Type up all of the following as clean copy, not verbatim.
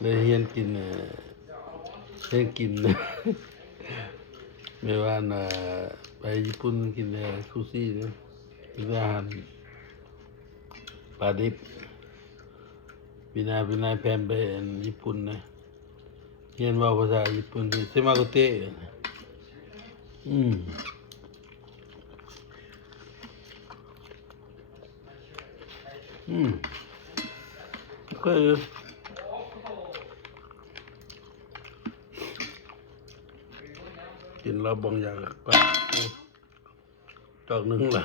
เลยเฮียนกินเฮียนกิน ไม่ว่าไปญี่ปุ่นกินซูชินะกินอาหารปลาดิบปีนาแพนไปญี่ปุ่นนะเรียนว่าภาษาญี่ปุ่นเซมาโกเตะอืมก็กินแล้วบางอย่างก็จอกหนึ่งละ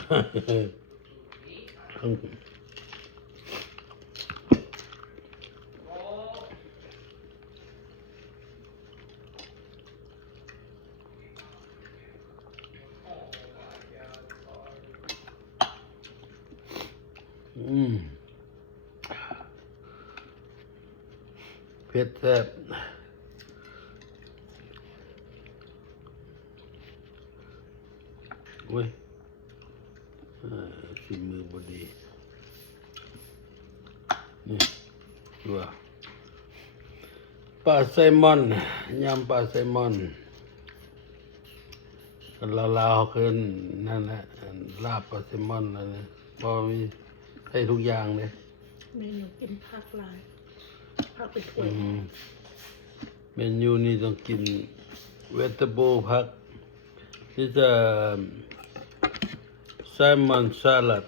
เผ็ดแซ่บเว้ยฝีมือบดีนี่ดูปลาไซมอนยำปลาไซมอนลาวๆขึ้นนั่นแหละลาบปลาไซมอนอะไรพอมีให้ทุกอย่างเลยเมนูกินผักลายผักเป็นถ้วยเมนูนี้ต้องกินเวทเบิลผักที่จะแซลมอนสลัด